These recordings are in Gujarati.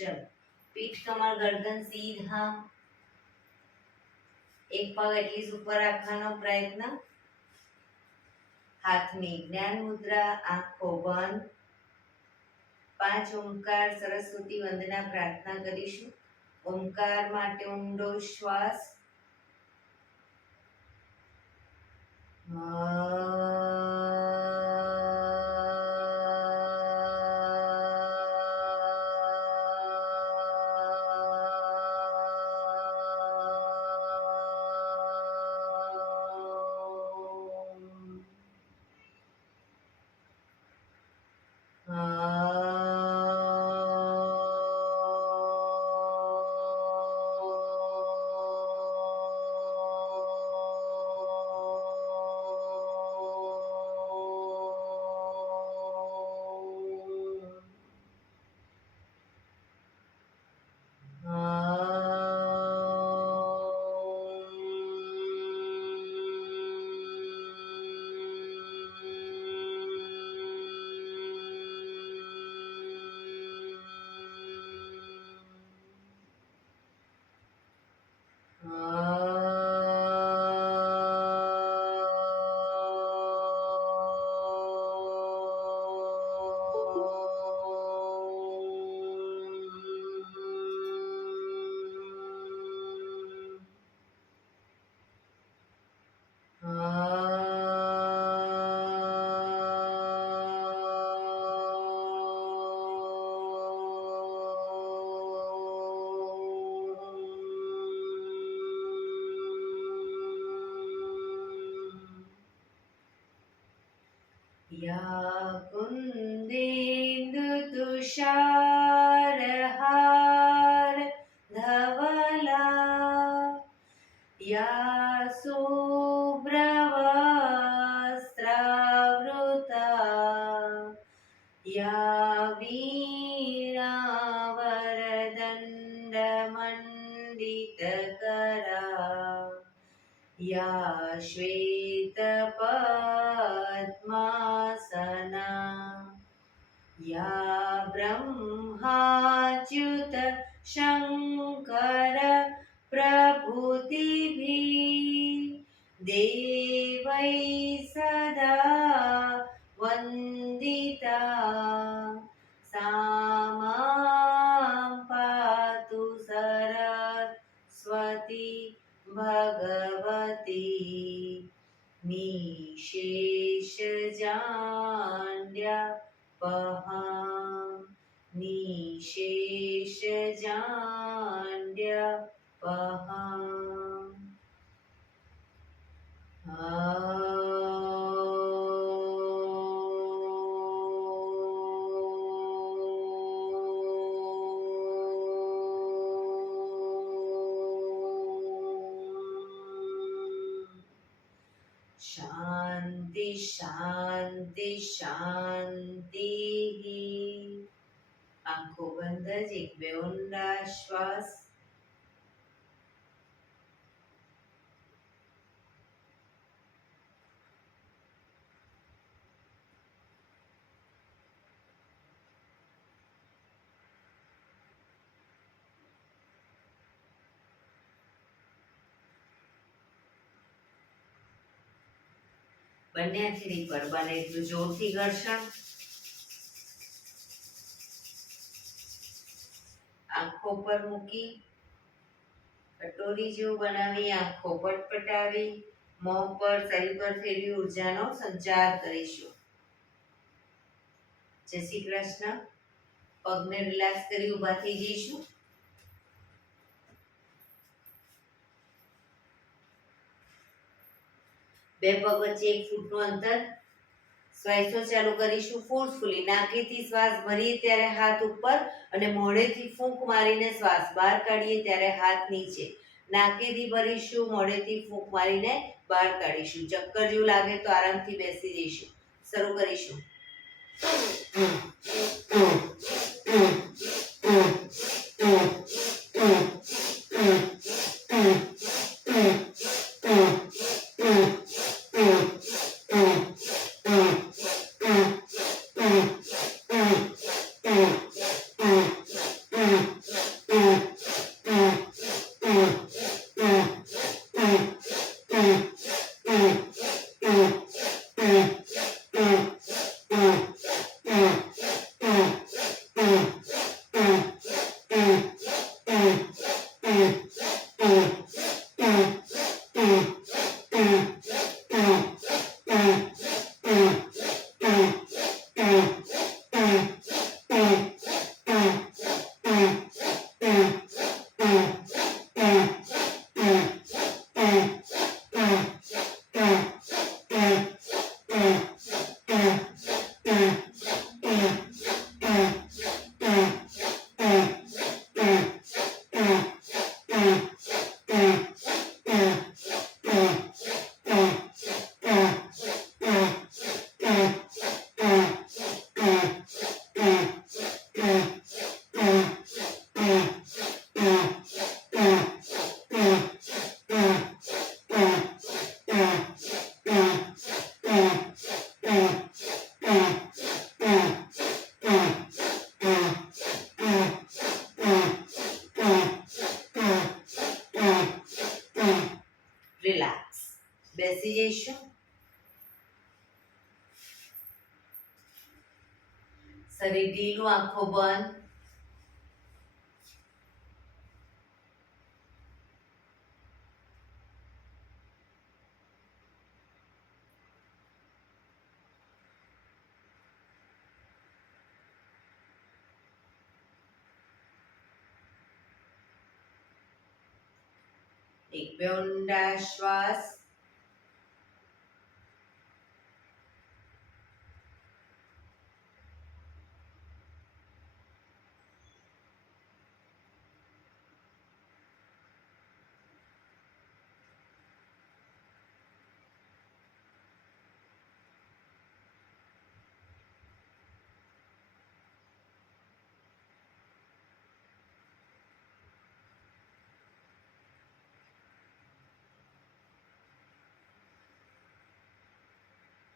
चलो, पीठ कमर गर्दन सीधा, एक पग एटलीस्ट ऊपर रखવાનો प्रयत्न, हाथ में ज्ञान मुद्रा, आंखों बंद। 5 ओंकार सरस्वती वंदना प्रार्थना करीशुं। ओंकार माटे ऊंडो श्वास, या कुन्देन्दु तुषारहार धवला, या शुभ्रवस्त्रावृता, या वीणावरदण्डमण्डितकरा, या श्वेतपद्मासना, या ब्रह्माच्युत शङ्कर प्रभृतिभिः देवैः सदा वन्दिता, सा मां पातु सरस्वती भगवती निशेषजाड्यापहा, निशेषजाड्यापहा। शांति शांति शांति। आंखों बंद, एक बे ऊंडा श्वास। બંને હાથેથી પર બને એટલું જોરથી ઘર્ષણ। આંખો પર મૂકી કટોરી જેવું બનાવી આંખો પટપટાવી મોં પર શરીર પર ફેરવી ઉર્જાનો સંચાર કરીશું। જય શ્રી કૃષ્ણ। પગને રિલેક્સ કરી ઊભા થઈ જઈશું। બે પગ વચ્ચે 1 ફૂટનું અંતર। શ્વાસો ચાલુ કરીશું ફોર્સફુલી। નાકેથી શ્વાસ ભરીએ ત્યારે હાથ ઉપર અને મોઢેથી ફૂંક મારીને શ્વાસ બહાર કાઢીએ ત્યારે હાથ નીચે। નાકેથી ભરીશું, મોઢેથી ફૂંક મારીને બહાર કાઢીશું। ચક્કર જેવું લાગે તો આરામથી બેસી જઈશું। શરૂ કરીશું। શરીર ઢીલું, આંખો બંધ. એક બે ઊંડા શ્વાસ.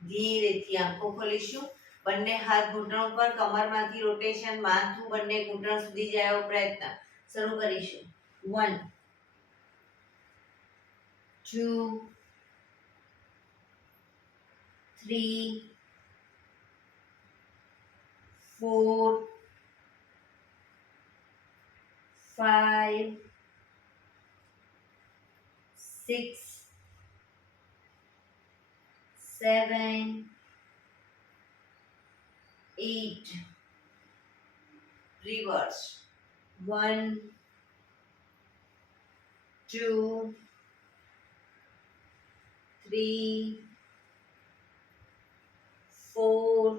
ધીરેથી આંખો ખોલીશું. બંને હાથ ઘૂંટણ ઉપર, કમરમાંથી રોટેશન, માથું બંને ઘૂંટણ સુધી જાય એવો પ્રયત્ન. શરૂ કરીશું. 1 2 3 4 5 6 7 8. Reverse. 1 2 3 4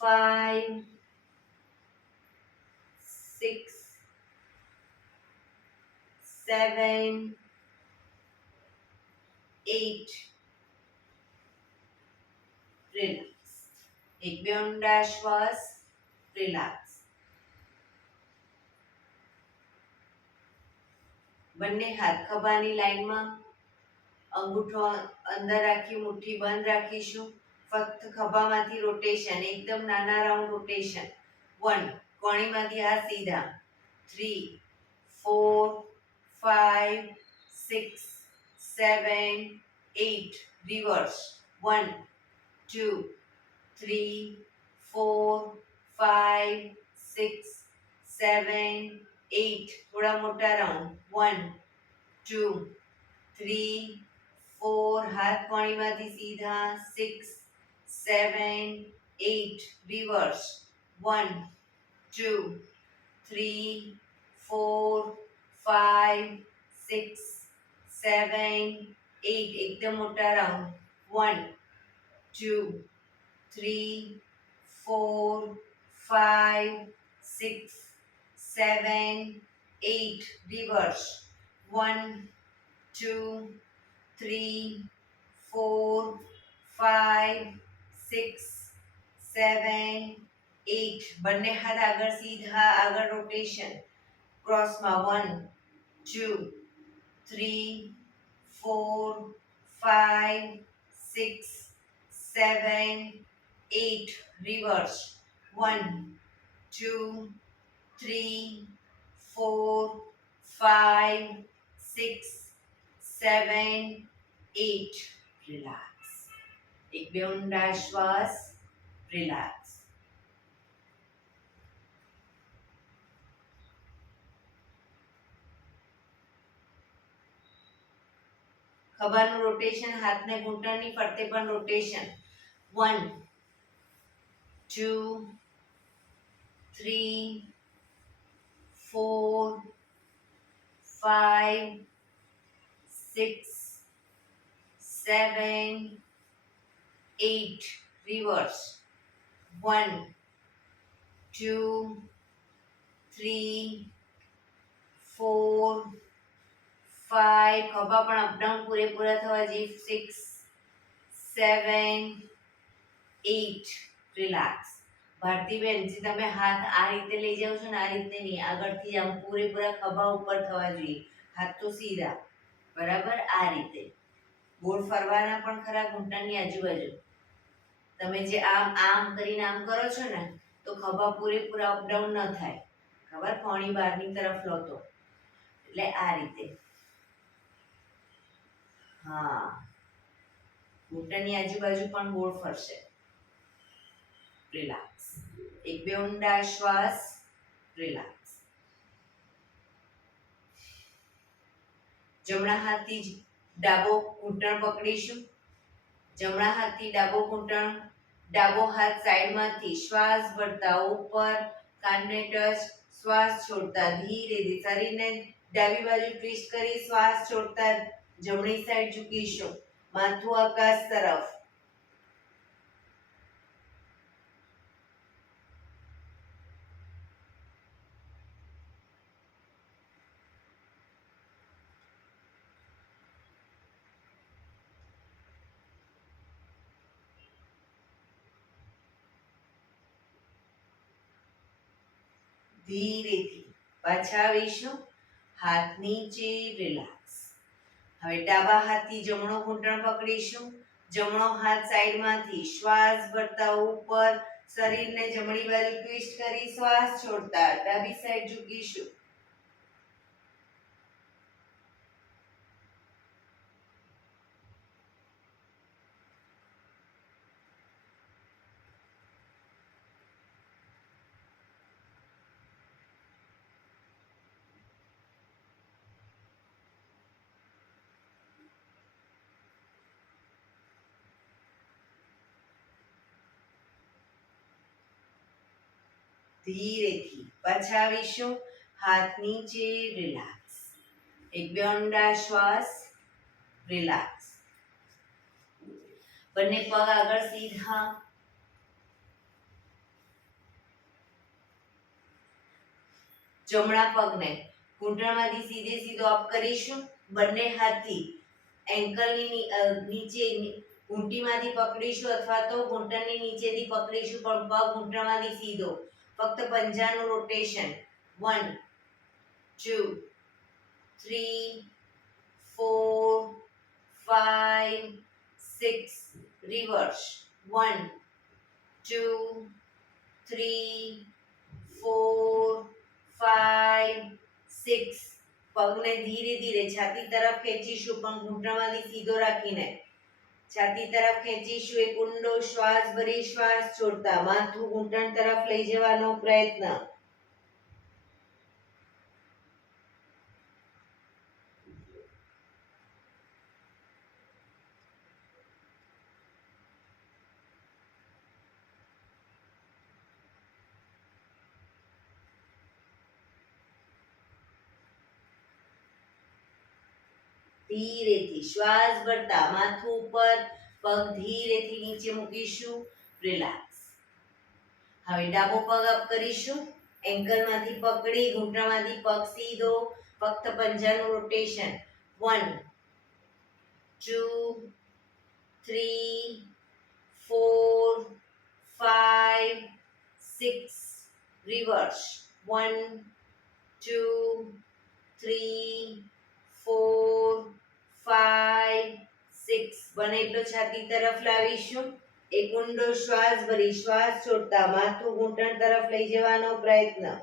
5 6 7 8. Relax. એક બે ઊંડા શ્વાસ. રિલેક્સ. બંને હાથ ખભાની લાઈનમાં, અંગૂઠો અંદર રાખી મુઠ્ઠી બંધ રાખીશું. ફક્ત ખભામાંથી રોટેશન, એકદમ નાના રાઉન્ડ રોટેશન. 1 કોણીમાંથી હાથ સીધા. 3 4 5 6 7 8. રિવર્સ. 1 2 3 4 5 6 7 8. થોડા મોટા રાઉન્ડ. 1 2 3 4. હાથ કોણીમાંથી સીધા. 6 7 8. રિવર્સ. 1 2 3 4 5 6 7 8. એકદમ મોટા રાઉન્ડ. 1 2 3 4 5 6 7 8. Reverse. 1 2 3 4 5 6 7 8. બંને હાથ આગળ સીધા, આગળ રોટેશન. ક્રોસમાં 1 2 3 4 5 6 7 8. Reverse. 1 2 3 4 5 6 7 8. Relax. એક બે ઊંડા શ્વાસ. રિલેક્સ. ખભાનું રોટેશન, હાથને ઘૂંટણની ફરતે પણ રોટેશન. 1 2 3 4 5 6 7 8. Reverse. 1 2 3 4 5. ખભા પણ અપડાઉન પૂરેપૂરા થવા જોઈએ. 6 7 8. રિલેક્સ. ભારતીબેન, જે તમે હાથ આ રીતે લઈ જાઓ છો ને, આ રીતે નહીં, આગળથી આમ પૂરેપૂરા ખભા ઉપર થવા જોઈએ. હાથ તો સીધા. બરાબર? આ રીતે ગોળ ફરવાના પણ ખરા ઘૂંટણની આજુબાજુ. તમે જે આમ આમ કરીને આમ કરો છો ને, તો ખભા પૂરેપૂરા અપડાઉન ન થાય. ખબર? કોણી બહારની તરફ લો તો. એટલે આ રીતે. હા, ઘૂંટણની આજુબાજુ પણ ગોળ ફરશે. રિલેક્સ. એક બે ઊંડા શ્વાસ, રિલેક્સ. જમણા હાથથી ડાબો ઘૂંટણ પકડીશું. જમણા હાથથી ડાબો ઘૂંટણ, ડાબો હાથ સાઈડમાંથી શ્વાસ ભરતા ઉપર, કાનને ટચ, શ્વાસ છોડતા ધીરે ધીરે શરીરને ડાબી બાજુ ટ્વિસ્ટ કરી શ્વાસ છોડતા જમણી સાઈડ ઝૂકીશું. માથું આકાશ તરફ. ધીરેથી પાછા આવીશું. હાથ નીચે, રિલેક્સ. હવે ડાબા હાથથી જમણો ઘૂંટણ પકડીશું. જમણો હાથ સાઈડમાંથી શ્વાસ ભરતા ઉપર, શરીરને જમણી બાજુ ટ્વિસ્ટ કરી શ્વાસ છોડતા ડાબી સાઈડ ઝૂકીશું. ધીરેથી પાછા આવીશું. હાથ નીચે, રિલેક્સ. એક બે ઊંડા શ્વાસ, રિલેક્સ. બંને પગ આગળ સીધા. જમણા પગને ઘૂંટણમાંથી સીધે સીધો અપ કરીશું. બંને હાથથી એન્કલની નીચે ઘૂંટીમાંથી પકડીશું અથવા તો ઘૂંટણની નીચેથી પકડીશું, પણ પગ ઘૂંટણમાંથી સીધો. ફક્ત પંજાનું રોટેશન. 1 2 3 4 5 6, રિવર્સ. 1 2 3 4 5 6. પગને ધીરે ધીરે છાતી તરફ ખેંચીશું, પણ ઘૂંટણમાંથી સીધો રાખીને છાતી તરફ ખેંચીશું. એક ઊંડો શ્વાસ ભરી શ્વાસ છોડતા માથું ઘૂંટણ તરફ લઈ જવાનો પ્રયત્ન. ધીરેથી શ્વાસ ભરતા માથું ઉપર, પગ ધીરેથી નીચે મૂકીશું. રિલેક્સ. હવે ડાબો પગ અપ કરીશું. એન્કલમાંથી પકડી ઘૂંટણમાંથી પગ સીધો. ફક્ત પંજાનું રોટેશન. 1 2 3 4 5 6, રિવર્સ. 1 2 3 4 5 6. બને એટલો છાતી તરફ લાવીશું. એક ઊંડો શ્વાસ ભરી શ્વાસ છોડતા માથું ઘૂંટણ તરફ લઈ જવાનો પ્રયત્ન.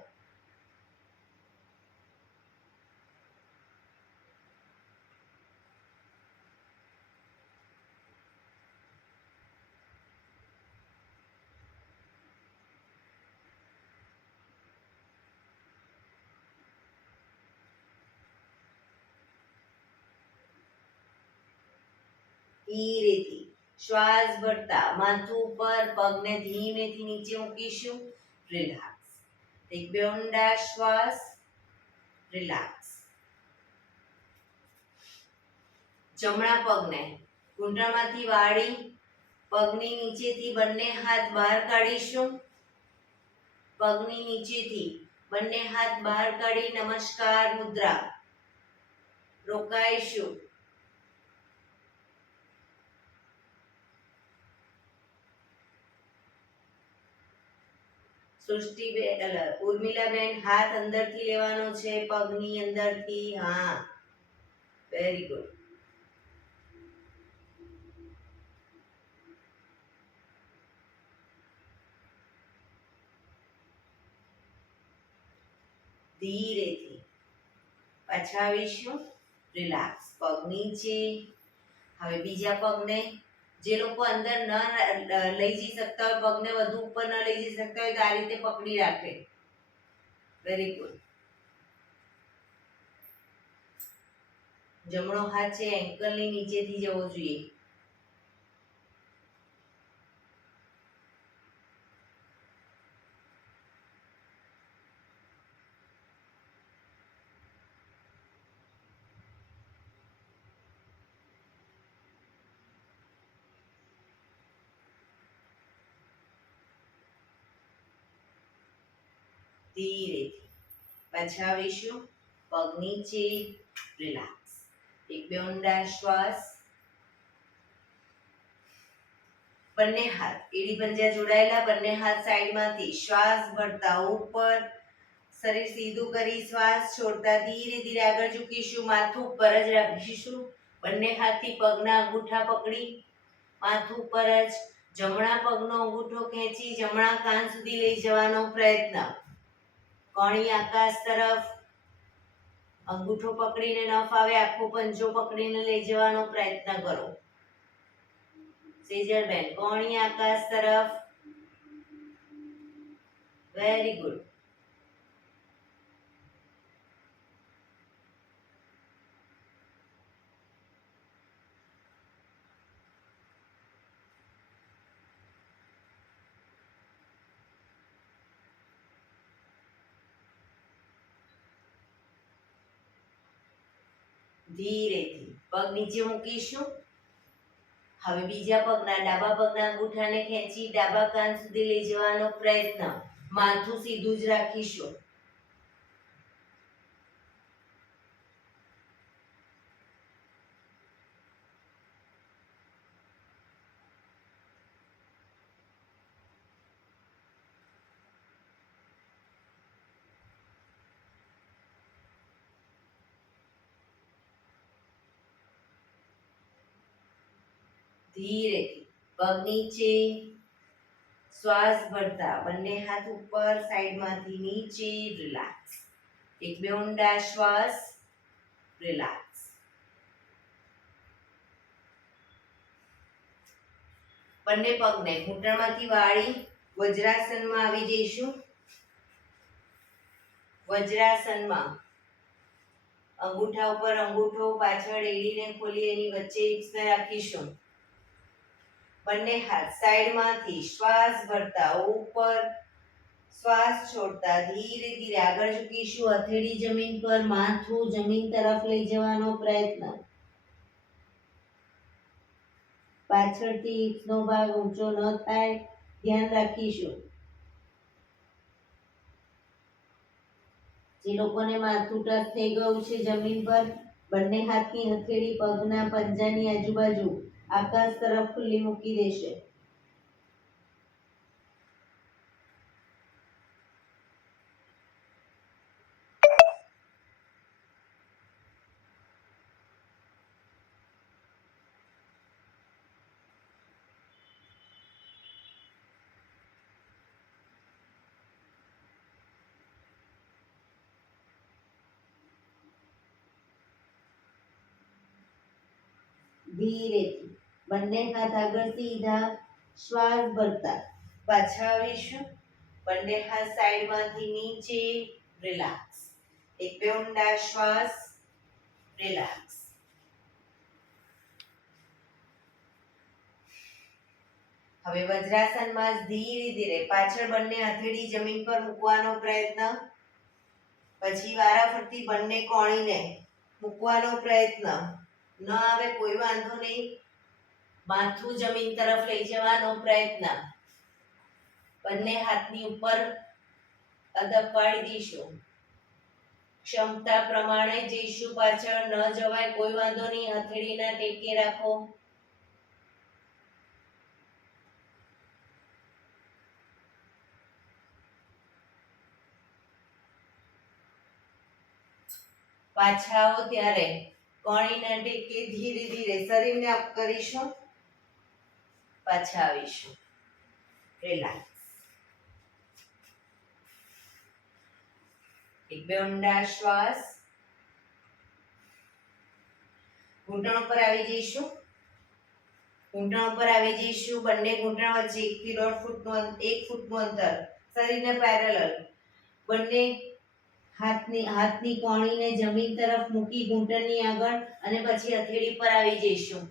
ધીરેથી શ્વાસ ભરતા માથું ઉપર, પગને ધીમેથી નીચે મૂકીશું. રિલેક્સ. એક બે ઊંડા શ્વાસ, રિલેક્સ. જમણા પગને ઘૂંટણમાંથી વાળી પગની નીચેથી બંને હાથ બહાર કાઢીશું. પગની નીચેથી બંને હાથ બહાર કાઢી નમસ્કાર મુદ્રા. રોકાઈશું. ઉર્મિલાબેન, હાથ અંદરથી લેવાનો છે, પગની અંદરથી. હા, વેરી ગુડ. ધીરેથી પાછા આવીશું. રિલેક્સ. પગ નીચે. હવે બીજા પગને જે લોકો અંદર ન લઈ જઈ શકતા હોય, પગને વધુ ઉપર ન લઈ જઈ શકતા હોય તો આ રીતે પકડી રાખે. Very good. જમણો હાથ છે એન્કલની નીચેથી જવો જોઈએ. ધીરેથી પાછા આવીશું. પગ નીચે, રિલેક્સ. એક બે ઊંડા શ્વાસ. બંને હાથ એડી પંજા જોડાયેલા, બંને હાથ સાઈડમાંથી શ્વાસ ભરતા ઉપર, શરીર સીધું કરી શ્વાસ છોડતા ધીરે ધીરે આગળ ઝૂકીશું. માથું ઉપર જ રાખીશું. બંને હાથથી પગના અંગૂઠા પકડી માથું ઉપર જ. જમણા પગનો અંગૂઠો ખેંચી જમણા કાન સુધી લઈ જવાનો પ્રયત્ન. કોણી આકાશ તરફ. અંગૂઠો પકડીને ન ફાવે આખો પંજો પકડીને લઈ જવાનો પ્રયત્ન કરો. સેજલબેન કોણી આકાશ તરફ. Very good. ધીરેથી પગ નીચે મૂકીશું. હવે બીજા પગના ડાબા પગના અંગૂઠાને ખેંચી ડાબા કાન સુધી લઈ જવાનો પ્રયત્ન. માથું સીધું જ રાખીશું. ધીરેથી પગ નીચે, શ્વાસ ભરતા બંને હાથ ઉપર, સાઈડમાંથી નીચે, રિલેક્સ. એક બે ઊંડા શ્વાસ, રિલેક્સ. બંને પગને ઘૂંટણમાંથી વાળી વજ્રાસનમાં આવી જઈશું. વજ્રાસનમાં અંગૂઠા ઉપર અંગૂઠો, પાછળ એડીને ખોલી એની વચ્ચે હિપ્સને રાખીશું. બંને હાથ સાઈડમાંથી શ્વાસ ભરતા ઉપર, શ્વાસ છોડતા ધીરે ધીરે આગળ ઝૂકીશું. હથેળી જમીન પર, માથું જમીન તરફ લઈ જવાનો પ્રયત્ન. પાછળથી હિપ્સનો ભાગ ઊંચો ન થાય ધ્યાન રાખીશું. જે લોકોને માથું ટચ થઈ ગયું છે જમીન પર, બંને હાથની હથેળી પગના પંજાની આજુબાજુ આકાશ તરફ ખુલ્લી મૂકી દેશે. ધીરેથી બંને હાથ આગળ સીધા, શ્વાસ ભરતા પાછા આવીશું. બંને હાથ સાઈડમાંથી નીચે, રિલેક્સ. એક બે ઊંડા શ્વાસ, રિલેક્સ. હવે વજ્રાસનમાં ધીરે ધીરે પાછળ બંને હથેળી જમીન પર મૂકવાનો પ્રયત્ન. પછી વારાફરતી બંને કોણીને મૂકવાનો પ્રયત્ન. ન આવે કોઈ વાંધો નહીં. માથું જમીન તરફ લઈ જવાનો પ્રયત્ન. બંને હાથની ઉપર અદબ પાડી દઈશું. ક્ષમતા પ્રમાણે જઈશું. પાછળ ન જવાય કોઈ વાંધો નહીં. હથેળીના ટેકે રાખો. પાછા આવો ત્યારે કોણીના ટેકે ધીરે ધીરે શરીરને અપ કરીશું. પાછા આવીશું. રિલેક્સ. એક બે ઊંડા શ્વાસ. ઘૂંટણ પર આવી જઈશું. ઘૂંટણ ઉપર આવી જઈશું. બંને ઘૂંટણ વચ્ચે 1 થી 1.5 ફૂટનું અંતર, શરીરને પેરેલલ. બંને હાથની કોણીને જમીન તરફ મૂકી ઘૂંટણની આગળ અને પછી હથેળી પર આવી જઈશું.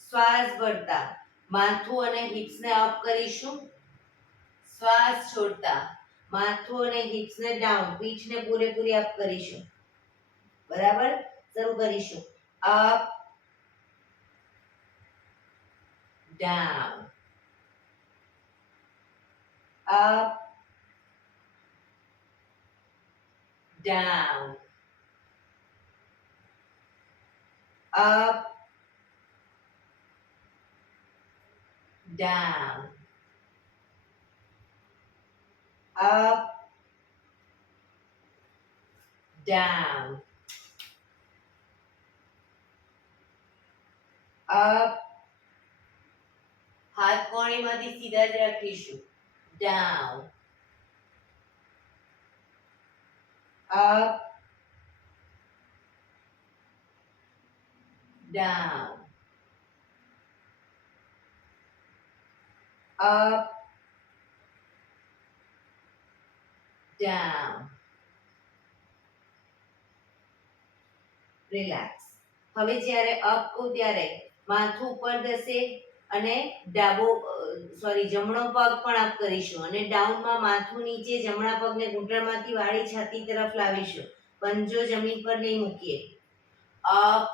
શ્વાસ ભરતા માથું અને હિપ્સને અપ કરીશું. શ્વાસ છોડતા માથું અને હિપ્સને ડાઉન, પીઠને પૂરેપૂરી અપ કરીશું. બરાબર, શરૂ કરીશું. Up, down, up, down, up, down, up, down, up. હાથ કોણીમાંથી સીધા જ રાખીશું. down, up, down, up, down. Relax. હવે જ્યારે અપ કહું ત્યારે માથું ઉપર જશે અને જમણો પગ પણ અપ કરીશું અને ડાઉનમાં માથું નીચે, જમણા પગને ઘૂંટણમાંથી વાળી છાતી તરફ લાવીશું. પંજો જમીન પર નહીં મૂકીએ. અપ,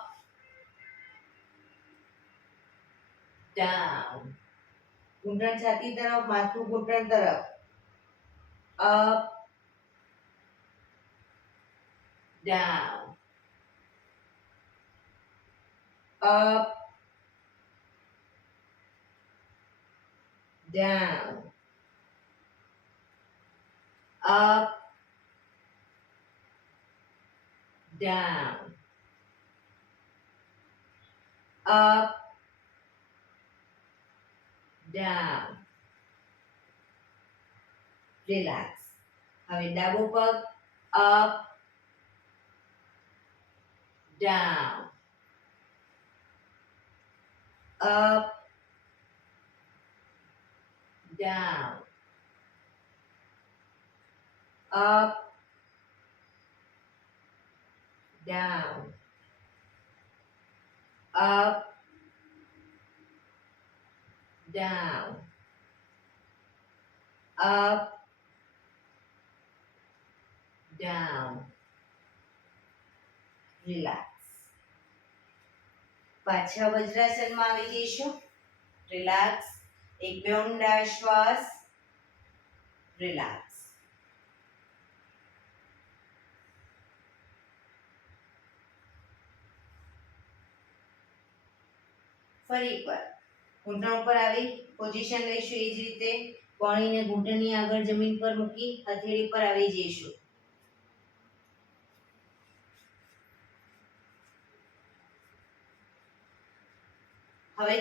ડાઉન, ઘૂંટણ છાતી તરફ, માથું ઘૂંટણ તરફ. Up, down, up, down, up, down, up, down. Relax. હવે ડાબો પગ up, down, up, down, up, down, up, down, up, down. Relax. પાછા વજ્રાસનમાં આવી જઈશું. રિલેક્સ. એક બે ઊંડા શ્વાસ. રિલેક્સ. ફરી એકવાર ઘૂંટણ ઉપર આવી પોઝિશન લઈશું. એ જ રીતે કોણીને ઘૂંટણની આગળ જમીન પર મૂકી હથેળી પર આવી જઈશું. હવે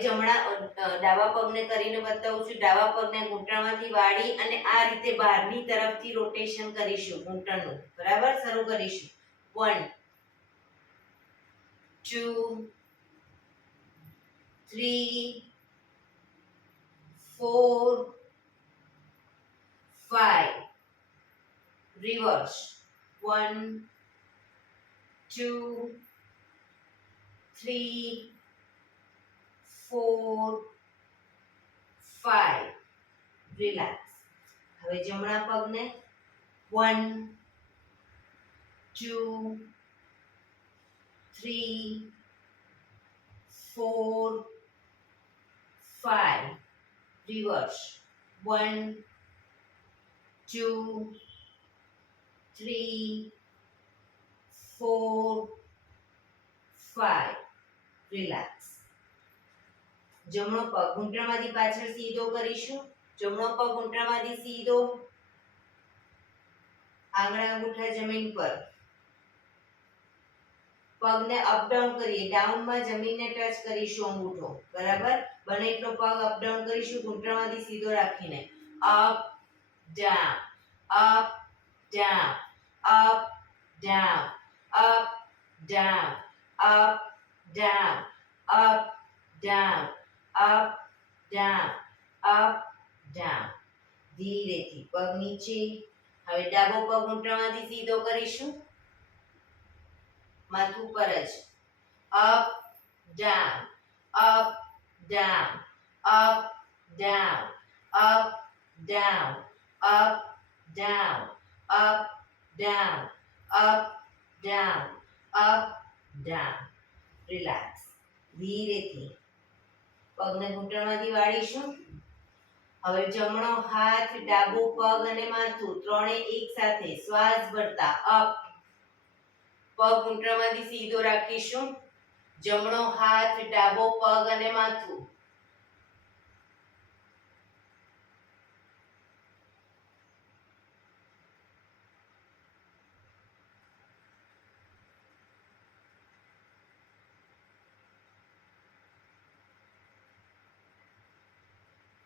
ડાબા પગને કરીને બતાવું છું. ડાબા પગને ઘૂંટણમાંથી વાળી અને આ રીતે બહારની તરફથી રોટેશન કરીશું ઘૂંટણનું. બરાબર, શરૂ કરીશું. 1 2 3 4 5. રિવર્સ. 1 2 3 4 5. રિલેક્સ. હવે જમણા પગને 1 2 3 4 5. રિવર્સ. 1 2 3 4 5. રિલેક્સ. જમણો પગ ઘૂંટણમાંથી પાછળ સીધો કરીશું. જમણો પગ ઘૂંટણમાંથી સીધો, આંગળા અંગૂઠા જમીન પર. પગને અપ ડાઉન કરીએ. ડાઉનમાં જમીનને ટચ કરીશું અંગૂઠો. બરાબર, બને એટલો પગ અપ ડાઉન કરીશું ઘૂંટણમાંથી સીધો રાખીને. Up down, up down, up down, up down, up down, up, down, up, down, up, down. ધીરેથી પગ નીચે. હવે ડાબો પગ ઘૂંટણમાંથી સીધો કરીશું, માથું પર જ. up, down, up, down, up, down, up, down, up, down, up, down, up, down, up, down. Relax. ધીરેથી પગને ઘૂંટણમાંથી વાળીશું. હવે જમણો હાથ, ડાબો પગ અને માથું ત્રણે એક સાથે શ્વાસ ભરતા અપ. પગ ઘૂંટણમાંથી સીધો રાખીશું. જમણો હાથ, ડાબો પગ અને માથું.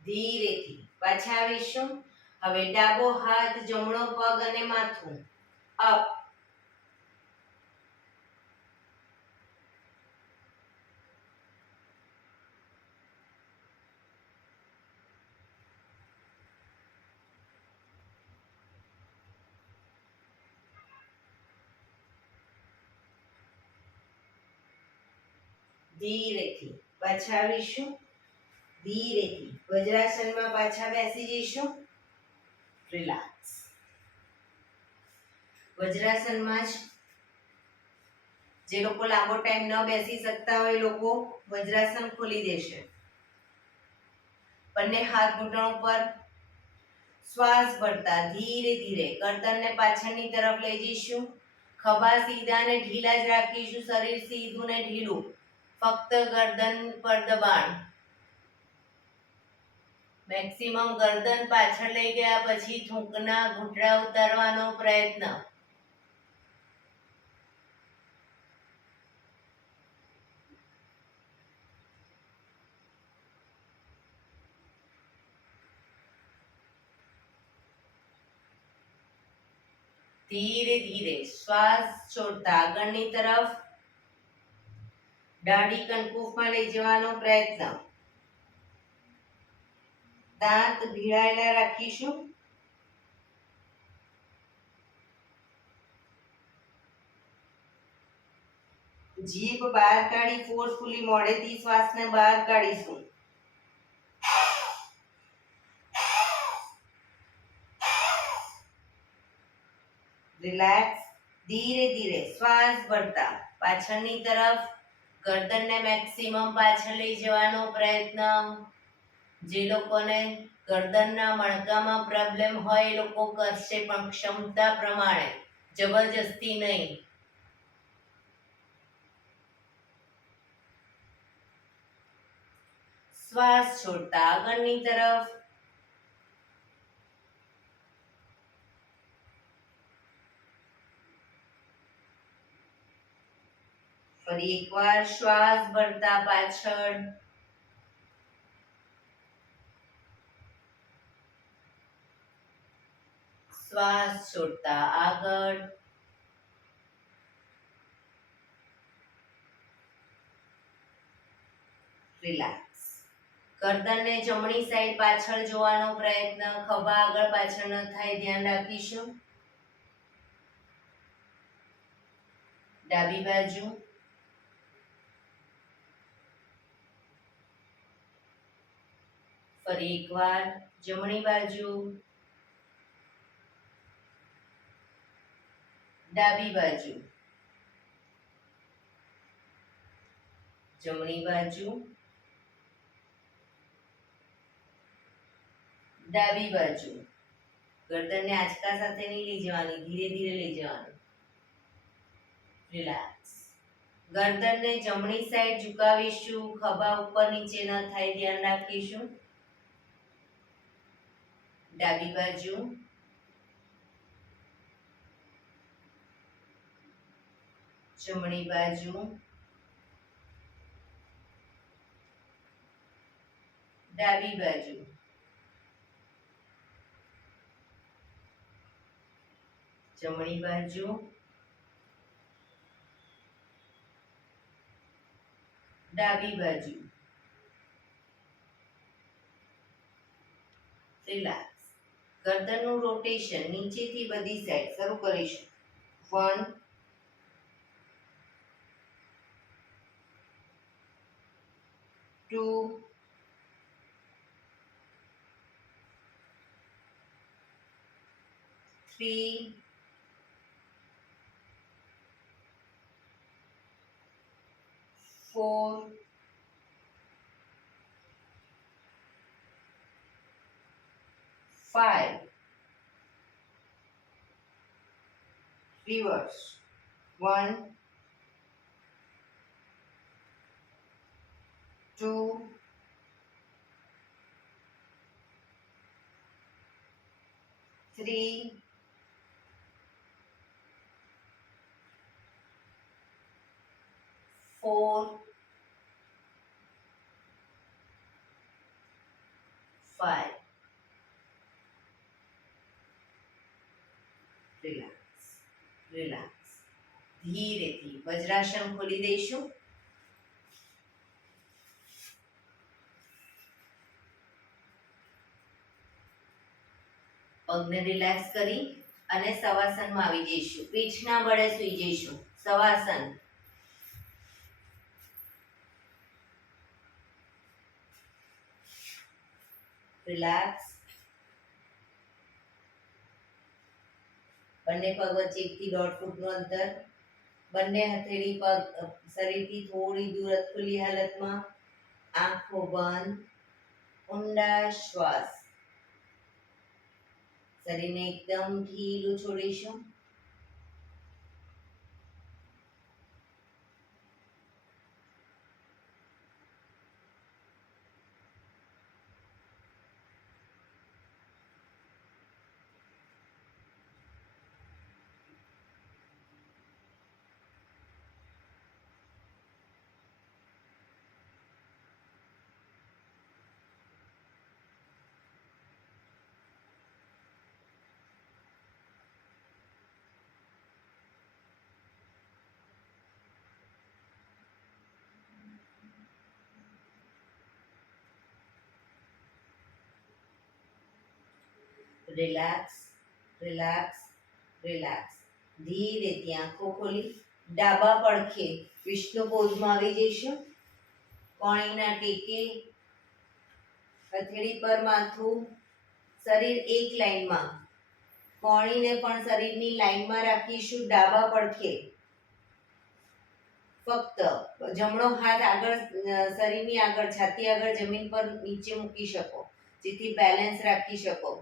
ધીરેથી પાછા આવીશું. હવે ડાબો હાથ, જમણો પગ અને માથું અપ. ધીરેથી પાછા આવીશું. ધીરેથી વજ્રાસનમાં પાછા બેસી જઈશું. રિલેક્સ. વજ્રાસનમાં જ જે લોકો લાંબો ટાઈમ ન બેસી શકતા હોય એ લોકો વજ્રાસન ખોલી દેશે. બંને હાથ ઘૂંટણો પર શ્વાસ ભરતા ધીરે ધીરે ગરદનને પાછળની તરફ લઈ જઈશું. ખભા સીધા અને ઢીલા જ રાખીશું. શરીર સીધું ને ઢીલું. ફક્ત ગરદન પર દબાણ. મેક્સિમમ ગરદન પાછળ લઈ ગયા પછી થૂંકના ઘૂંટડા ઉતારવાનો પ્રયત્ન. ધીરે ધીરે શ્વાસ છોડતા આગળની તરફ દાઢી કંકુફમાં લઈ જવાનો પ્રયત્ન. દાંત ભીડાયેલા રાખીશું. જીભ બહાર કાઢી ફોર્સફુલી મોઢેથી શ્વાસને બહાર કાઢીશું. રિલેક્સ. ધીરે ધીરે શ્વાસ ભરતા પાછળની તરફ ગરદનને મેક્સિમમ પાછળ લઈ જવાનો પ્રયત્ન. જે લોકોને ગરદનના મણકામાં પ્રોબ્લેમ હોય એ લોકો કરશે, પણ ક્ષમતા પ્રમાણે, જબરજસ્તી નહીં. શ્વાસ છોડતા આગળની તરફ. ફરી એકવાર શ્વાસ ભરતા પાછળ. શ્વાસ છોડતા આગળ. રિલેક્સ. ગરદનને જમણી સાઈડ પાછળ જોવાનો પ્રયત્ન. ખભા આગળ પાછળ ન થાય ધ્યાન રાખીશું. ડાબી બાજુ. ફરી એકવાર જમણી બાજુ. ડાબી બાજુ. જમણી બાજુ. ડાબી બાજુ. ગરદનને આંચકા સાથે નહીં લઈ જવાની, ધીરે ધીરે લઈ જવાનું. રિલેક્સ. ગરદનને જમણી સાઈડ ઝુકાવીશું. ખભા ઉપર નીચે ન થાય ધ્યાન રાખીશું. ડાબી બાજુ. જમણી બાજુ. ડાબી બાજુ. જમણી બાજુ. ડાબી બાજુ, રિલેક્સ. ગરદનનું રોટેશન નીચેથી બધી સાઈડ શરૂ કરીશું. 1 2 3 4 5 reverse 1 2 3 4 5 રિલેક્સ રિલેક્સ. ધીરેથી વજ્રાસન ખોલી દઈશું. પગને રિલેક્સ કરી અને શવાસનમાં આવી જઈશું. પીઠના બળે સૂઈ જઈશું. શવાસન. રિલેક્સ. બંને પગ વચ્ચે 1 થી 1.5 ફૂટનું અંતર. બંને હથેળી પગ શરીરથી થોડી દૂર ખુલ્લી હાલતમાં. આંખો બંધ. ઊંડા શ્વાસ. શરીરને એકદમ ઢીલું છોડીશું. Relax relax relax. ધીરેથી આંખો ખોલી ડાબા પડખે વિષ્ણુ પોઝમાં આવી જઈશું. કોણીના ટેકે, હથેળી પર માથું, શરીર એક લાઈનમાં. કોણીને પણ શરીરની લાઈનમાં રાખીશું. ડાબા પડખે ફક્ત જમણો હાથ આગળ શરીરની આગળ છાતી આગળ જમીન પર નીચે મૂકી શકો જેથી બેલેન્સ રાખી શકો.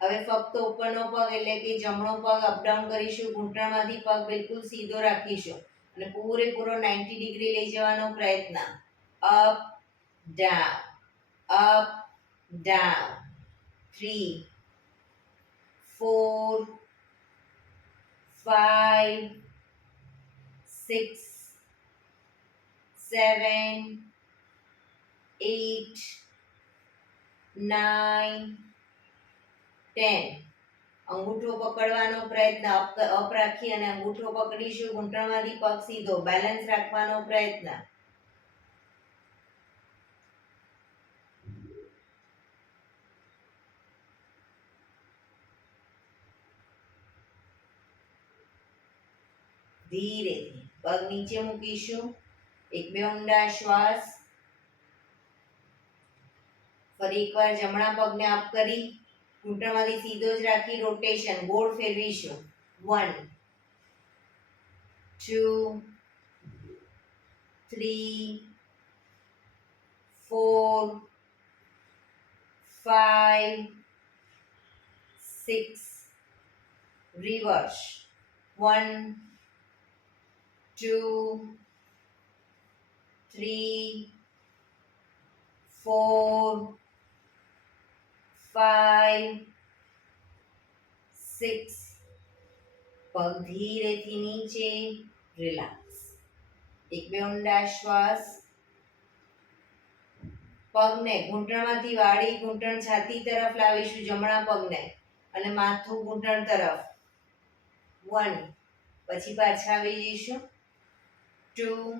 હવે ફક્ત ઉપરનો પગ એટલે કે જમણો પગ અપડાઉન કરીશું. ઘૂંટણમાંથી પગ બિલકુલ સીધો રાખીશું અને પૂરેપૂરો 90 ડિગ્રી લઈ જવાનો પ્રયત્ન. Up down up down. 3 4 5 6 7 8 9 10. અંગૂઠો પકડવાનો પ્રયત્ન. અપ રાખી અને અંગૂઠો પકડીશું. ઘૂંટણમાંથી પગ સીધો બેલેન્સ રાખવાનો પ્રયત્ન. ધીરેથી પગ નીચે મૂકીશું. 1-2 ઊંડા શ્વાસ. ફરી એકવાર જમણા પગને અપ કરી ઘૂંટણમાંથી સીધો જ રાખી રોટેશન ગોળ ફેરવીશું. 1 2 3 4 5 6 રિવર્સ. 1 2 3 4 5 6. પગ ધીરેથી નીચે. રિલેક્સ. 1-2 ઊંડા શ્વાસ. પગને ઘૂંટણમાંથી વાળી ઘૂંટણ છાતી તરફ લાવીશું. જમણા પગને અને માથું ઘૂંટણ તરફ. 1 પછી પાછા આવી જઈશું. 2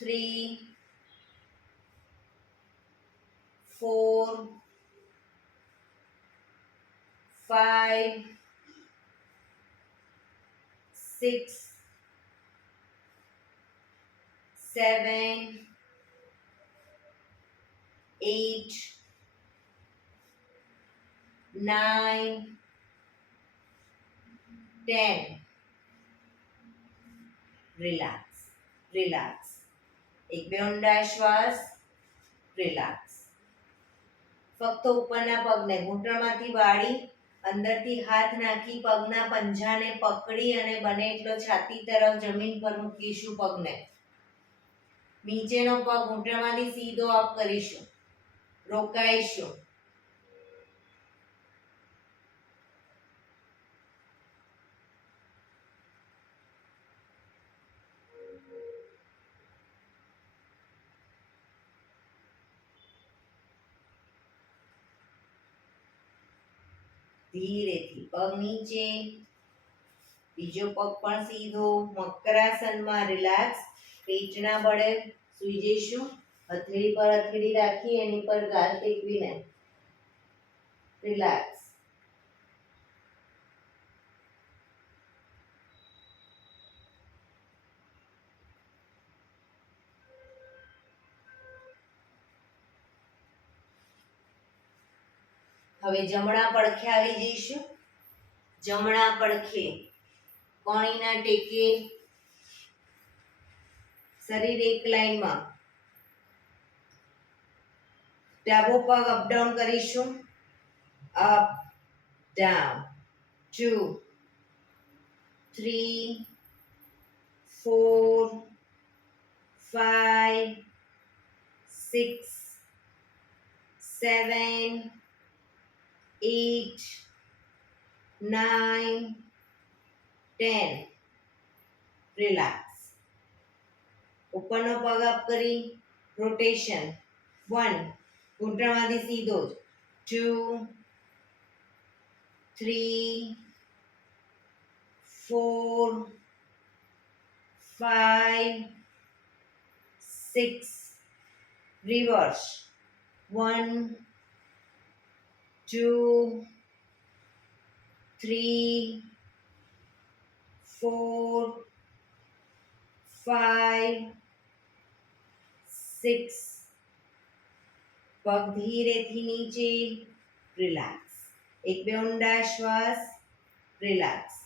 3 4 5 6 7 8 9 10 રિલેક્સ રિલેક્સ એક બે ઊંડા શ્વાસ રિલેક્સ ફક્ત ઉપરના પગને ઘૂંટણમાંથી વાળી અંદરથી હાથ નાખી પગના પંજાને પકડી અને બને એટલો છાતી તરફ જમીન પર મૂકીશું પગને નીચેનો પગ ઘૂંટણમાંથી સીધો અપ કરીશું રોકાઈશું ધીરેથી પગ નીચે બીજો પગ પણ સીધો મકરાસનમાં રિલેક્સ પેટના બળે સૂઈ જઈશું હથેળી પર હથેળી રાખી એની પર ગાલ ટેકવીને રિલેક્સ હવે જમણા પડખે આવી જઈશું જમણા પડખે કોણીના ટેકે શરીર એક લાઈનમાં ડાબો પગ અપડાઉન કરીશું અપ ડાઉન 2 3 4 5 6 7 8 9 10 રિલેક્સ ઉપરનો પગ અપ કરી રોટેશન 1 ઘૂંટણમાંથી સીધો જ 2 3 4 5 6 રિવર્સ 1 2 3 4 5 6 પગ ધીરેથી નીચે રિલેક્સ એક બે ઊંડા શ્વાસ રિલેક્સ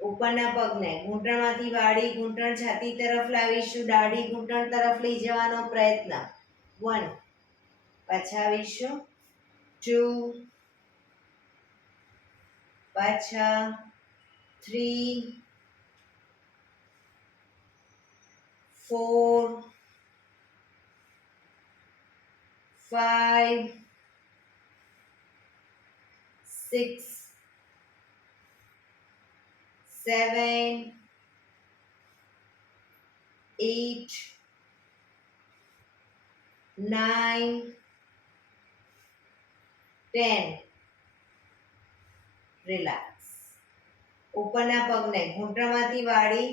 ઉપરના પગને ઘૂંટણમાંથી વાળી ઘૂંટણ છાતી તરફ લાવીશું દાઢી ઘૂંટણ તરફ લઈ જવાનો પ્રયત્ન 1 પાછા આવીશું 2 પાછા 3 4 5 6 7 8 9 10 રિલેક્સ ઉપરના પગને ઘૂંટણમાંથી વાળી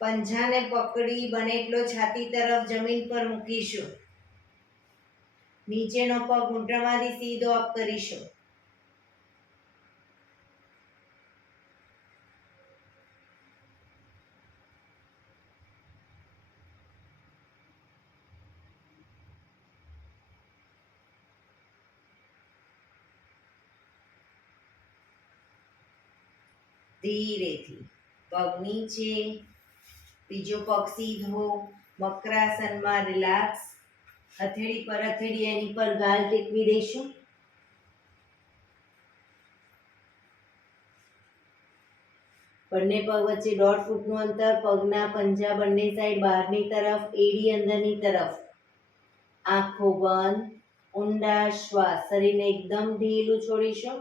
પંજાને પકડી બને એટલો છાતી તરફ જમીન પર મૂકીશું નીચેનો પગ ઘૂંટણમાંથી સીધો અપ કરીશું ધીરેથી પગ નીચે બીજો પગ સીધો મકરાસનમાં રિલેક્સ હથેળી પર હથેળી એની પર ગાલ ટેકવી દઈશું બંને પગ વચ્ચે 1.5 ફૂટનું અંતર પગના પંજા બંને સાઈડ બહારની તરફ એડી અંદરની તરફ આંખો બંધ ઊંડા શ્વાસ શરીરને એકદમ ઢીલું છોડીશું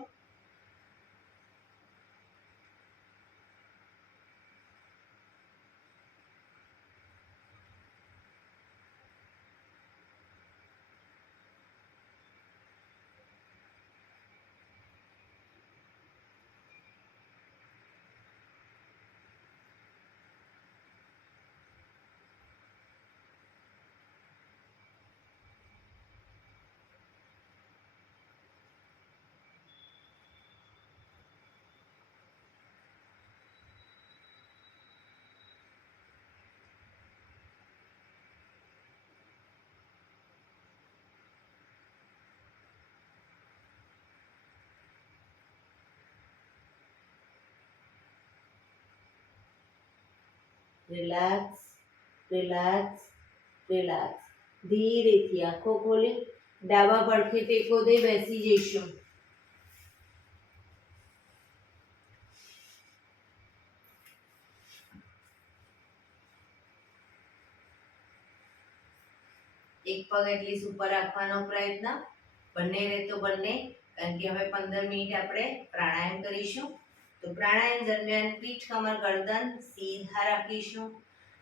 રિલેક્સ, રિલેક્સ, રિલેક્સ. ધીરેથી આંખો ખોલી ડાબા પડખે ટેકો દઈ બેસી જઈશું. એક પગ એટલીસ્ટ ઉપર રાખવાનો પ્રયત્ન, બંને રહે તો બંને, કારણ કે હવે 15 મિનિટ આપણે પ્રાણાયામ કરીશું. તો પ્રાણાયામ દરમિયાન પીઠ, કમર, ગરદન સીધા રાખીશું.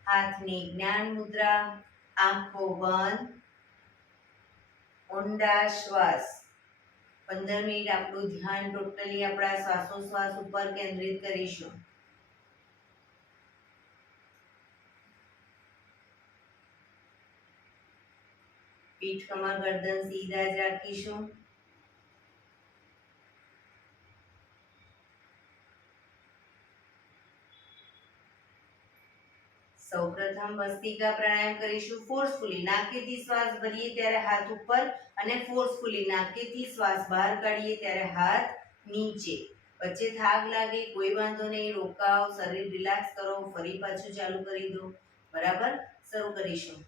હાથની જ્ઞાન મુદ્રા, આંખો બંધ, ઊંડા શ્વાસ. 15 મિનિટ આપણું ધ્યાન ટોટલી આપણા શ્વાસોશ્વાસ ઉપર કેન્દ્રિત કરીશું. પીઠ, કમર, ગરદન સીધા જ રાખીશું. સૌપ્રથમ ભસ્ત્રિકા પ્રાણાયામ કરીશું ફોર્સફુલી. નાકેથી શ્વાસ ભરીએ ત્યારે હાથ ઉપર અને ફોર્સફુલી નાકેથી શ્વાસ બહાર કાઢીએ ત્યારે હાથ નીચે. વચ્ચે થાક લાગે કોઈ વાંધો નહીં, રોકાઓ, શરીર રિલેક્સ કરો, ફરી પાછું ચાલુ કરી દો. બરાબર, શરૂ કરીશું.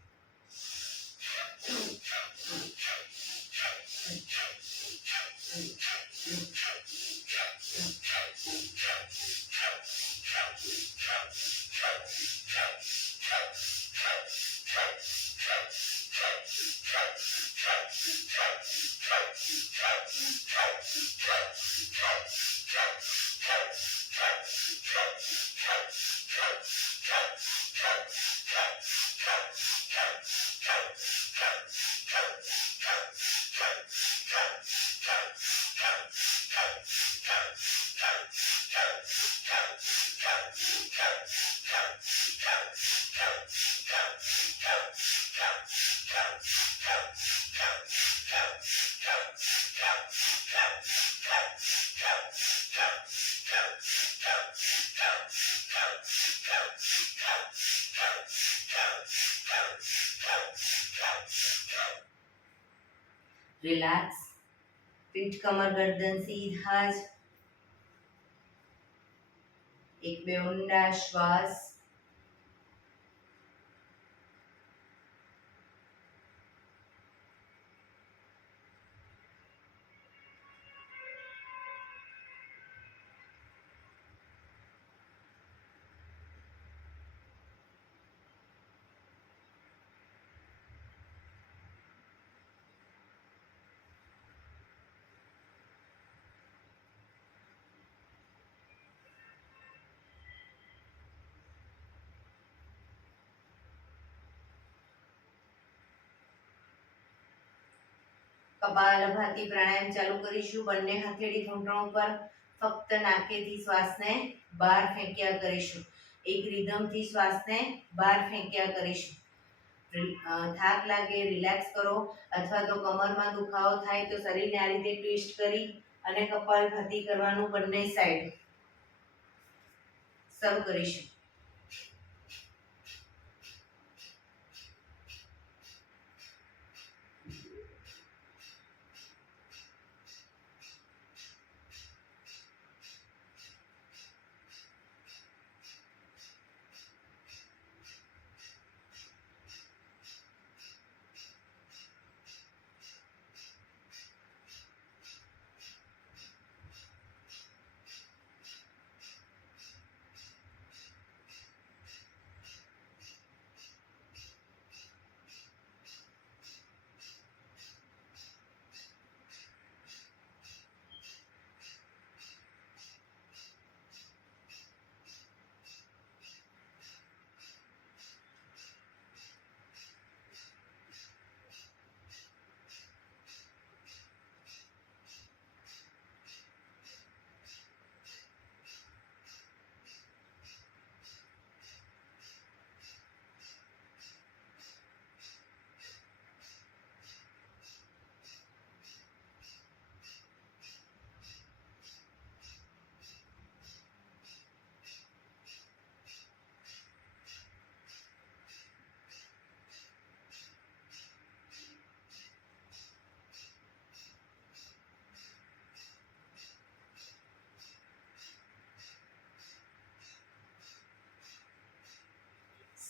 રિલેક્સ. પીઠ, કમર, ગરદન સીધા જ. એક બે ઊંડા શ્વાસ. કપાલભાતિ પ્રાણાયામ ચાલુ કરીશું. બંને હથેળી ઘૂંટણ ઉપર, ફક્ત નાકેથી શ્વાસને બહાર ફેંક્યા કરીશું. એક રિધમથી શ્વાસને બહાર ફેંક્યા કરીશું. થાક લાગે રિલેક્સ કરો, અથવા તો કમરમાં દુખાવો થાય તો શરીરને આ રીતે ટ્વિસ્ટ કરી અને કપાલભાતિ કરવાનું બંને સાઈડ. શરૂ કરીશું.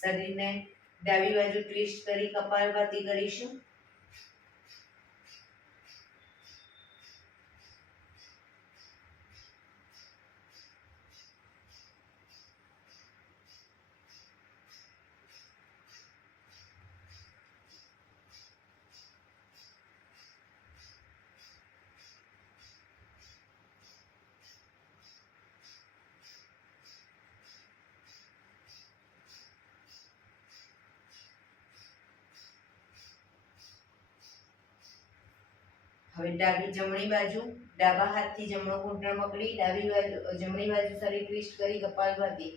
શરીરને ડાબી બાજુ ટ્વિસ્ટ કરી કપાલભાતી કરીશું. હવે જમણી બાજુ ડાબા હાથથી જમણો ઘૂંટણ પકડી ડાબી બાજુ જમણી બાજુ શરીર ટ્વિસ્ટ કરી કપાલભાતી.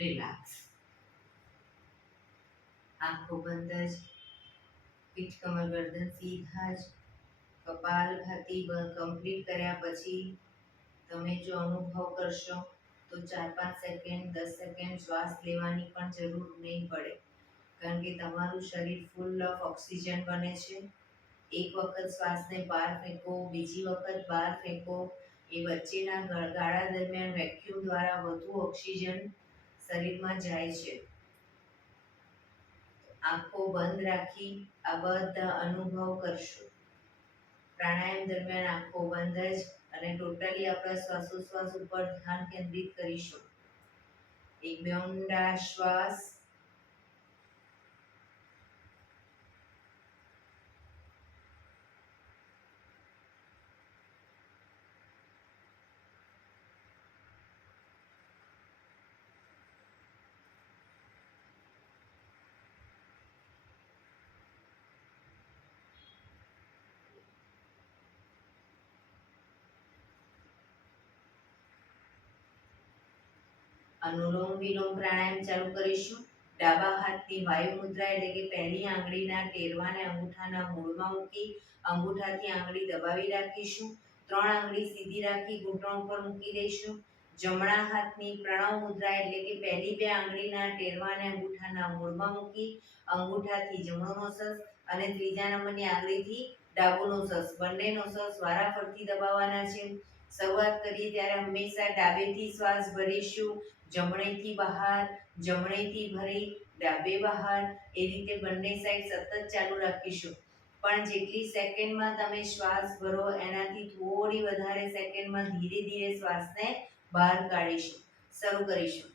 રિલેક્સ. આંખો બંધ જ, પીઠ કમર ગરદન સીધા જ. કપાલભાતી કમ્પ્લીટ કર્યા પછી તમે જો અનુભવ કરશો તો 4-5 સેકન્ડ 10 સેકન્ડ શ્વાસ લેવાની પણ જરૂર નહીં પડે, કારણ કે તમારું શરીર ફૂલ ઓફ ઓક્સિજન બને છે. એક વખત શ્વાસને બહાર ફેંકો, બીજી વખત બહાર ફેંકો. એ વચ્ચેના ગાળા દરમિયાન વેક્યુમ દ્વારા વધુ ઓક્સિજન શરીરમાં જાય છે. આંખો બંધ રાખી આ બધા અનુભવ કરશો. પ્રાણાયામ દરમિયાન આંખો બંધ જ અને ટોટલી આપણા શ્વાસોશ્વાસ ઉપર ધ્યાન કેન્દ્રિત કરીશું. એક બે ઊંડા શ્વાસ. અનુલોમ વિલોમ પ્રાણાયામ ચાલુ કરીશું. ડાબા હાથની વાયુ મુદ્રા એટલે કે પહેલી આંગળીના ટેરવાને અંગૂઠાના મૂળમાં મૂકી અંગૂઠાથી આંગળી દબાવી રાખીશું. 3 આંગળી સીધી રાખી ઘૂંટણ ઉપર મૂકી દઈશું. જમણા હાથની પ્રણવ મુદ્રા એટલે કે પહેલી 2 આંગળીના ટેરવાને અંગૂઠાના મૂળમાં મૂકી અંગૂઠાથી જમણો નોસસ અને ત્રીજા નંબરની આંગળીથી ડાબો નોસસ, બંને નોસસ વારાફરતી દબાવવાના છે. શરૂઆત કરીએ ત્યારે હંમેશા ડાબેથી શ્વાસ ભરીશું, જમણેથી બહાર, જમણેથી ભરી ડાબે બહાર. એ રીતે બંને સાઈડ સતત ચાલુ રાખીશું. પણ જેટલી સેકન્ડમાં તમે શ્વાસ ભરો એનાથી થોડી વધારે સેકન્ડમાં ધીરે ધીરે શ્વાસને બહાર કાઢીશું. શરૂ કરીશું.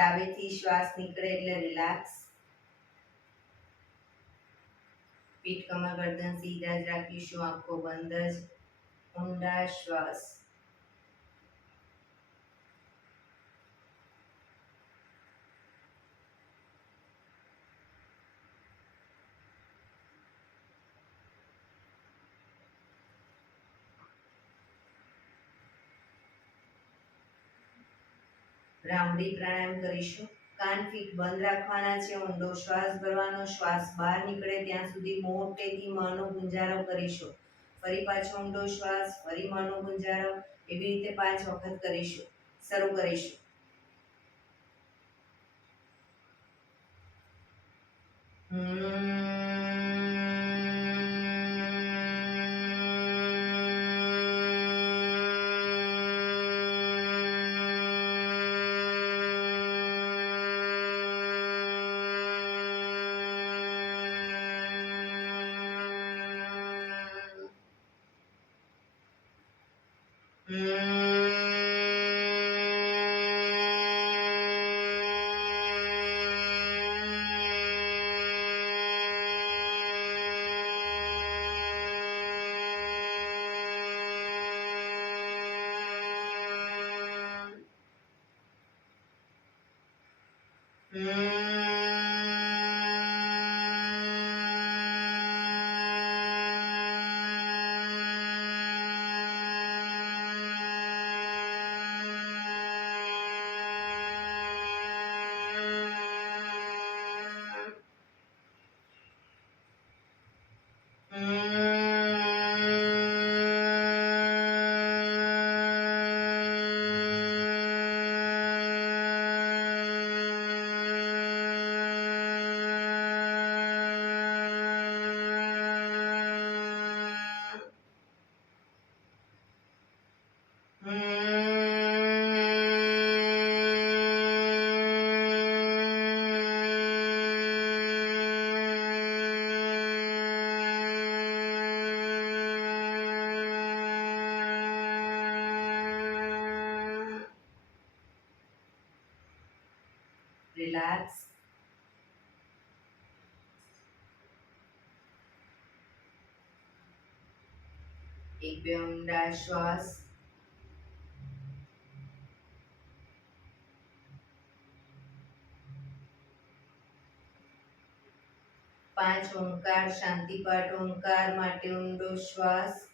ડાબેથી શ્વાસ નીકળે એટલે રિલેક્સ. પીઠ કમર ગરદન સીધા જ રાખીશું, આંખો બંધ જ. ઊંડા શ્વાસ. ભ્રામરી પ્રાણાયામ કરીશું. કાન ફીટ બંધ રાખવાના છે, ઊંડો શ્વાસ ભરવાનો, શ્વાસ બહાર નીકળે ત્યાં સુધી મોટેથી મોંનો ગુંજારો કરીશું. ફરી પાછો ઊંડો શ્વાસ, ફરી મોંનો ગુંજારો, એવી રીતે 5 વખત કરીશું. શરૂ કરીશું. રિલેક્સ. એક બે ઊંડા શ્વાસ. પાંચ ઓંકાર શાંતિપાઠ ઓંકાર માટે ઊંડો શ્વાસ.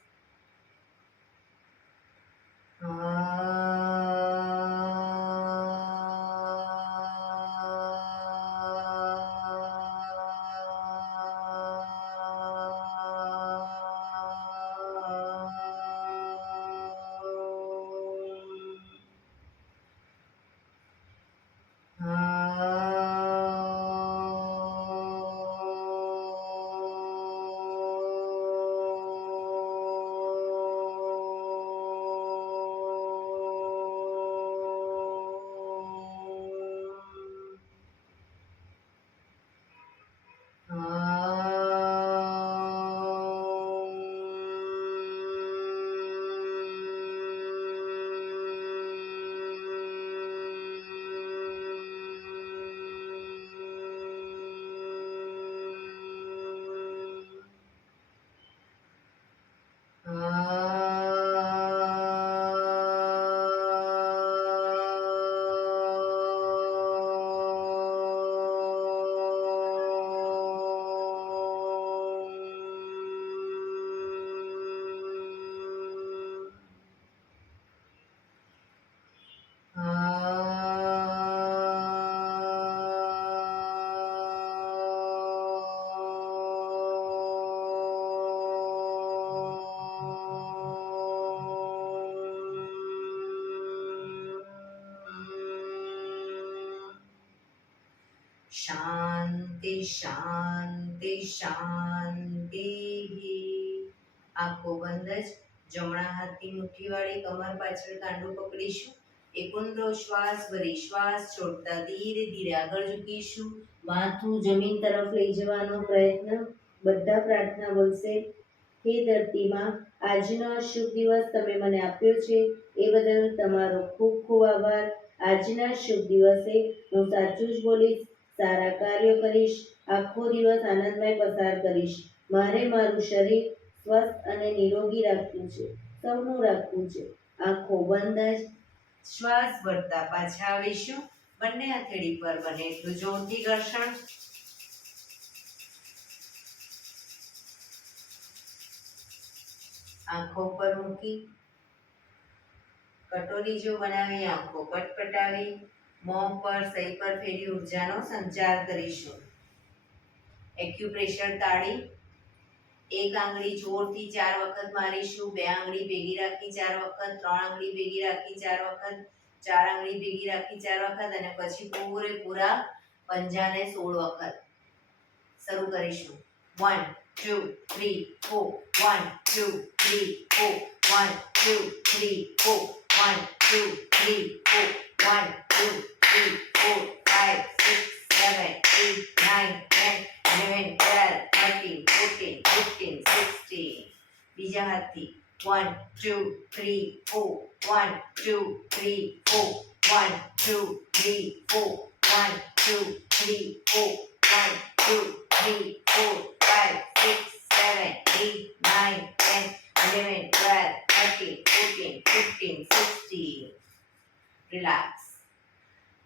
શાંતિ શાંતિ શાંતિ. આંખો બંધ જ. જમણા હાથની મુઠ્ઠીવાળી કમર પાછળ કાંડું પકડીશું. એક ઊંડો શ્વાસ ભરી શ્વાસ છોડતા ધીરે ધીરે આગળ ઝૂકીશું. માથું જમીન તરફ લઈ જવાનો પ્રયત્ન. બધા પ્રાર્થના બોલશે. હે ધરતીમાં, આજનો આ શુભ દિવસ તમે મને આપ્યો છે એ બદલ તમારો ખૂબ ખૂબ આભાર. આજના શુભ દિવસે હું સાચું જ બોલીશ, સારા કાર્યો કરીશ, આખો દિવસ આનંદમય પસાર કરીશ. મારે મારું શરીર સ્વસ્થ અને નિરોગી રાખવું છે, સૌનું રાખવું છે. આંખો બંધ જ શ્વાસ ભરતા પાછા આવીશું. બંને હથેળી પર બને એટલું જોરથી ઘર્ષણ. આંખો પર મૂકી કટોરી જો બનાવી આંખો પટપટાવી મોં પર સહી પર ફેરી ઉર્જાનો સંચાર કરીશું. એક્યુપ્રેશર તાળી. એક આંગળી જોરથી 4 વખત મારીશું. 2 આંગળી ભેગી રાખી 4 વખત, 3 આંગળી ભેગી રાખી 4 વખત, 4 આંગળી ભેગી રાખી 4 વખત અને પછી પૂરેપૂરા પંજાને 16 વખત. શરૂ કરીશું. 1 2 3 4 1 2 3 4 1 2 3 4 1 2 3 4 1 2 3 4 5 6 7 8 9 10 11 12 13 14 15 16. બીજા હાથથી 1 2 3 4 1 2 3 4 1 2 3 4 1 2 3 4 1 2 3 4 5 6 7 8 9 10 11 12 13 14 15 16. रिलैक्स.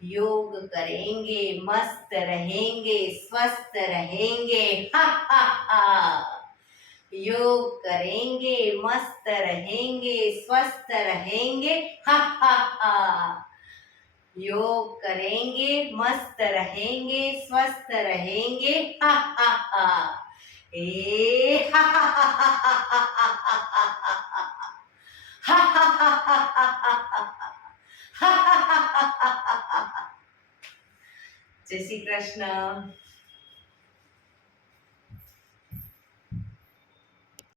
योग करेंगे मस्त रहेंगे स्वस्थ रहेंगे. हा हा हा. योग करेंगे मस्त रहेंगे स्वस्थ रहेंगे. हा हा हा. योग करेंगे मस्त रहेंगे स्वस्थ रहेंगे. हा हा हा. ए हा हा हा हा हा हा हा हा हा. જય શ્રી કૃષ્ણ.